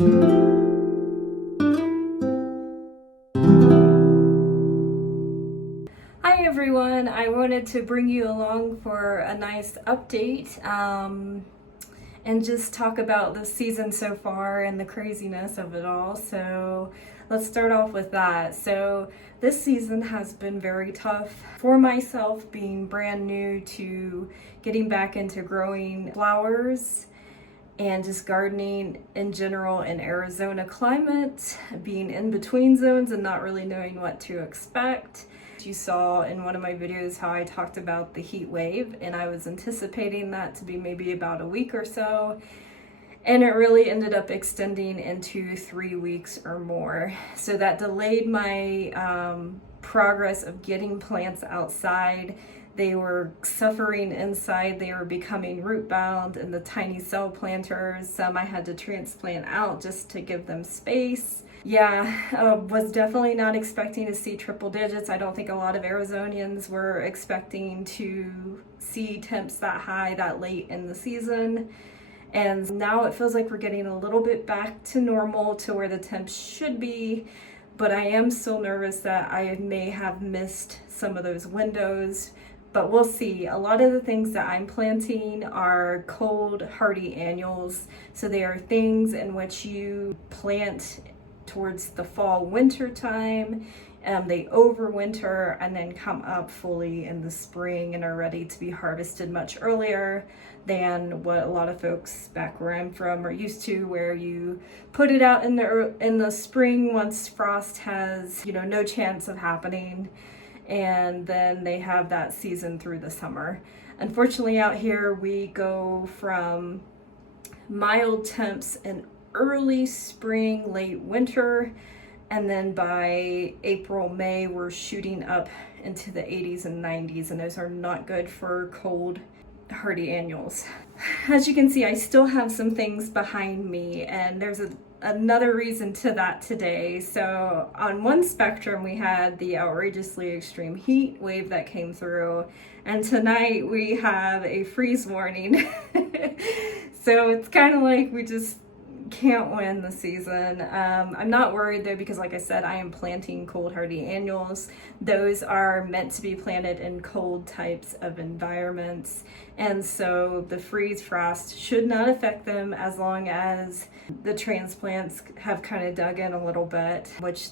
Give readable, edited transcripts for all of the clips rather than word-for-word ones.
Hi everyone, I wanted to bring you along for a nice update and just talk about the season so far and the craziness of it all. So let's start off with that. So this season has been very tough for myself, being brand new to getting back into growing flowers and just gardening in general in Arizona climate, being in between zones and not really knowing what to expect. You saw in one of my videos how I talked about the heat wave, and I was anticipating that to be maybe about a week or so, and it really ended up extending into 3 weeks or more. So that delayed my progress of getting plants outside. They were suffering inside, they were becoming root bound in the tiny cell planters. Some I had to transplant out just to give them space. Yeah, was definitely not expecting to see triple digits. I don't think a lot of Arizonians were expecting to see temps that high that late in the season. And now it feels like we're getting a little bit back to normal, to where the temps should be. But I am still nervous that I may have missed some of those windows. But we'll see. A lot of the things that I'm planting are cold, hardy annuals. So they are things in which you plant towards the fall winter time. They overwinter and then come up fully in the spring and are ready to be harvested much earlier than what a lot of folks back where I'm from are used to, where you put it out in the spring once frost has no chance of happening, and then they have that season through the summer. Unfortunately, out here we go from mild temps in early spring, late winter, and then by April, May, we're shooting up into the 80s and 90s, and those are not good for cold, hardy annuals. As you can see, I still have some things behind me, and there's another reason to that today. So on one spectrum, we had the outrageously extreme heat wave that came through, and tonight we have a freeze warning. So it's kind of like we just can't win the season. I'm not worried though, because like I said, I am planting cold hardy annuals. Those are meant to be planted in cold types of environments, and so the freeze frost should not affect them as long as the transplants have kind of dug in a little bit, which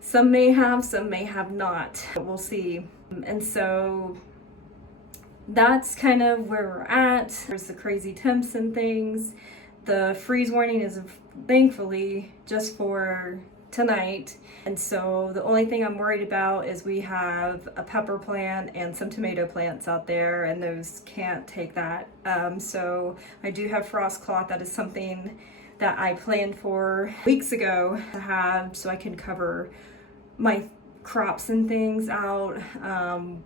some may have, some may have not. We'll see. And so that's kind of where we're at. There's the crazy temps and things. The freeze warning is thankfully just for tonight, and so the only thing I'm worried about is we have a pepper plant and some tomato plants out there, and those can't take that. So I do have frost cloth. That is something that I planned for weeks ago to have, so I can cover my crops and things out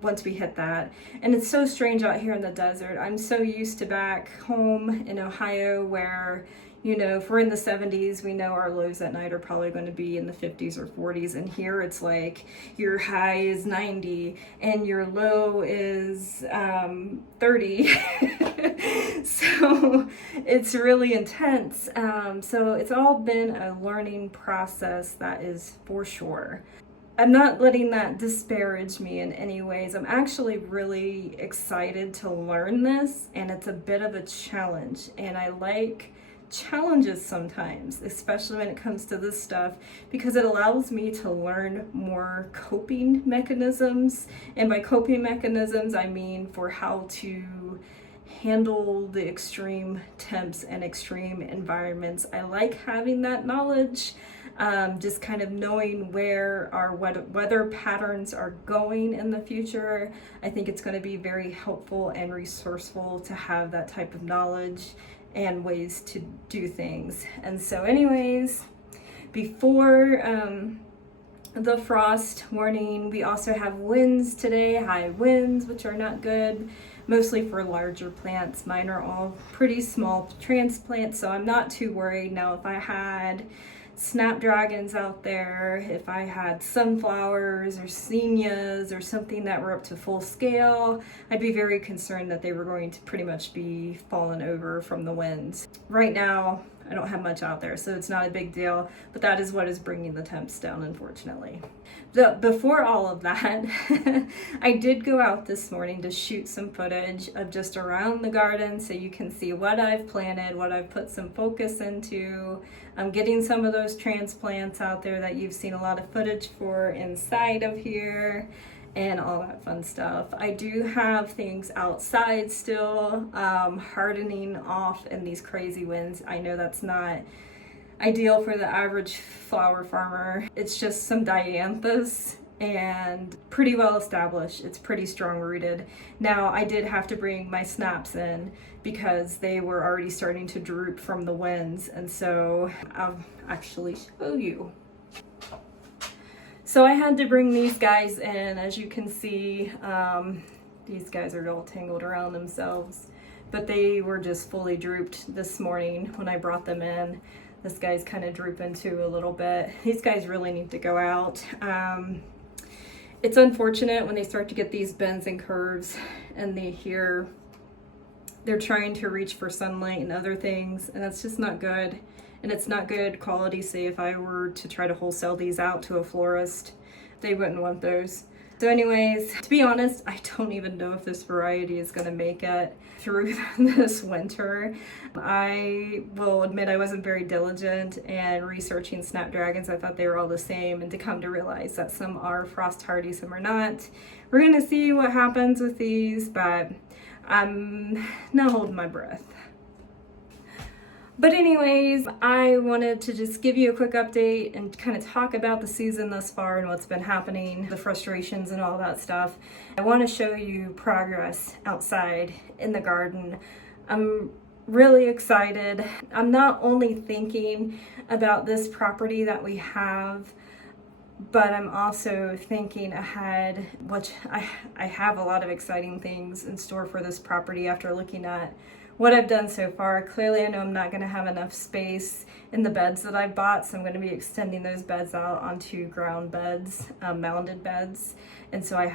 once we hit that. And it's so strange out here in the desert. I'm so used to back home in Ohio where, if we're in the 70s, we know our lows at night are probably going to be in the 50s or 40s, and here it's like your high is 90 and your low is 30. So it's really intense. So it's all been a learning process, that is for sure. I'm not letting that disparage me in any ways. I'm actually really excited to learn this, and it's a bit of a challenge, and I like challenges sometimes, especially when it comes to this stuff, because it allows me to learn more coping mechanisms. And by coping mechanisms, I mean for how to handle the extreme temps and extreme environments. I like having that knowledge. Just kind of knowing where our weather patterns are going in the future. I think it's going to be very helpful and resourceful to have that type of knowledge and ways to do things. And so anyways, before the frost warning, we also have winds today, high winds, which are not good, mostly for larger plants. Mine are all pretty small transplants, so I'm not too worried. Now, if I had snapdragons out there, if I had sunflowers or zinnias or something that were up to full scale, I'd be very concerned that they were going to pretty much be fallen over from the winds. Right now, I don't have much out there, so it's not a big deal, but that is what is bringing the temps down, unfortunately. Before all of that, I did go out this morning to shoot some footage of just around the garden so you can see what I've planted, what I've put some focus into. I'm getting some of those transplants out there that you've seen a lot of footage for inside of here and all that fun stuff. I do have things outside still, hardening off in these crazy winds. I know that's not ideal for the average flower farmer. It's just some dianthus and pretty well established. It's pretty strong rooted. Now I did have to bring my snaps in because they were already starting to droop from the winds, and so I'll actually show you. So I had to bring these guys in. As you can see, these guys are all tangled around themselves, but they were just fully drooped this morning when I brought them in. This guy's kind of drooping too a little bit. These guys really need to go out. It's unfortunate when they start to get these bends and curves and they're trying to reach for sunlight and other things, and that's just not good. And it's not good quality. Say if I were to try to wholesale these out to a florist, they wouldn't want those. So anyways, to be honest, I don't even know if this variety is gonna make it through this winter. I will admit I wasn't very diligent in researching snapdragons. I thought they were all the same, and to come to realize that some are frost hardy, some are not. We're gonna see what happens with these, but I'm not holding my breath. But anyways, I wanted to just give you a quick update and kind of talk about the season thus far and what's been happening, the frustrations and all that stuff. I want to show you progress outside in the garden. I'm really excited. I'm not only thinking about this property that we have, but I'm also thinking ahead, which I have a lot of exciting things in store for this property after looking at what I've done so far. Clearly, I know I'm not going to have enough space in the beds that I've bought, so I'm going to be extending those beds out onto ground beds, mounded beds, and so I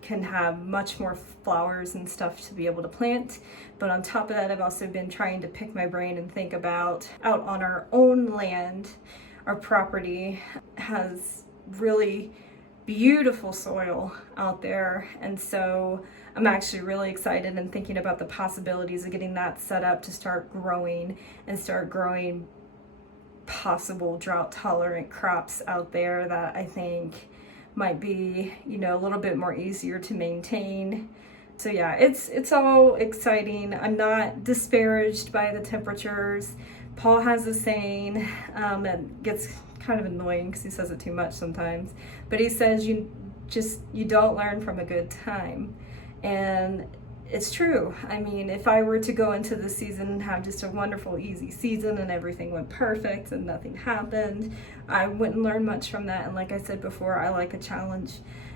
can have much more flowers and stuff to be able to plant. But on top of that, I've also been trying to pick my brain and think about out on our own land. Our property has really beautiful soil out there, and so I'm actually really excited and thinking about the possibilities of getting that set up to start growing possible drought tolerant crops out there that I think might be, a little bit more easier to maintain. So yeah, it's all exciting. I'm not disparaged by the temperatures. Paul has a saying that gets kind of annoying because he says it too much sometimes, but he says you don't learn from a good time. And it's true. I mean, if I were to go into the season and have just a wonderful, easy season and everything went perfect and nothing happened, I wouldn't learn much from that. And like I said before, I like a challenge.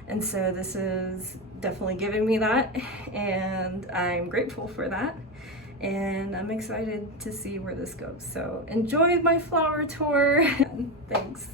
And so this is definitely giving me that, and I'm grateful for that. And I'm excited to see where this goes. So enjoy my flower tour. Thanks.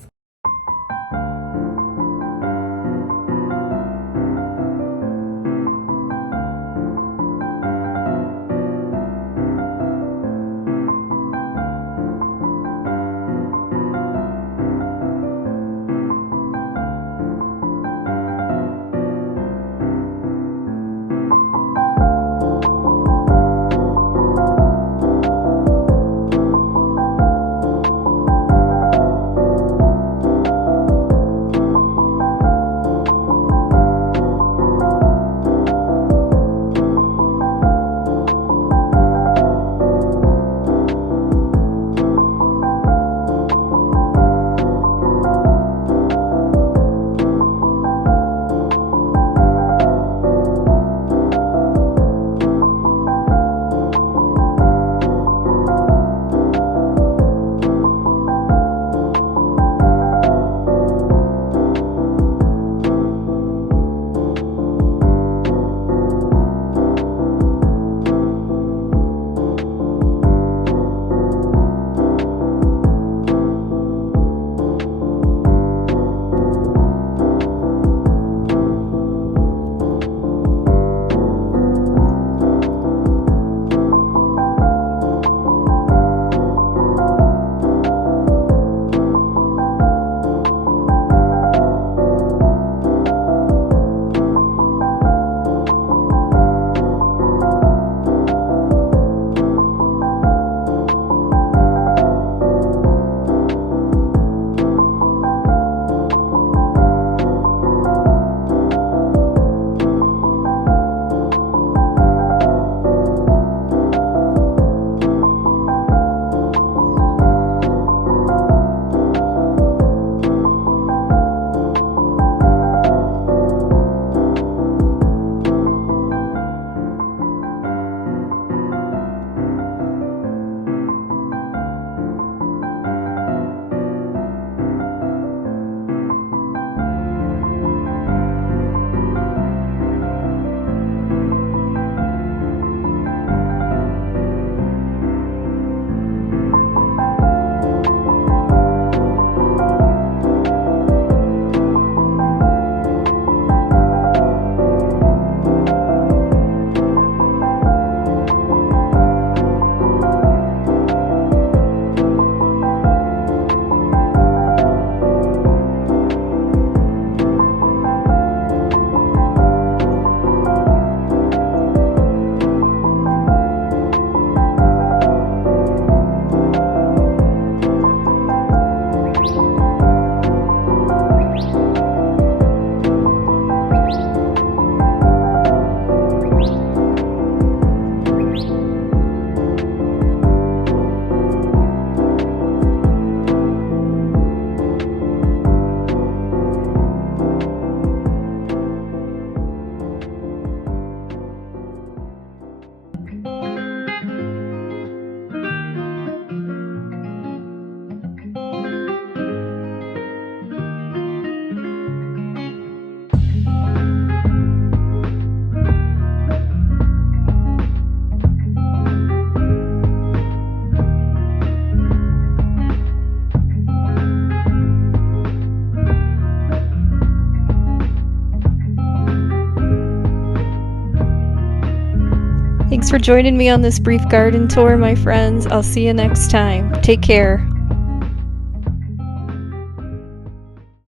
Thanks for joining me on this brief garden tour, my friends. I'll see you next time. Take care.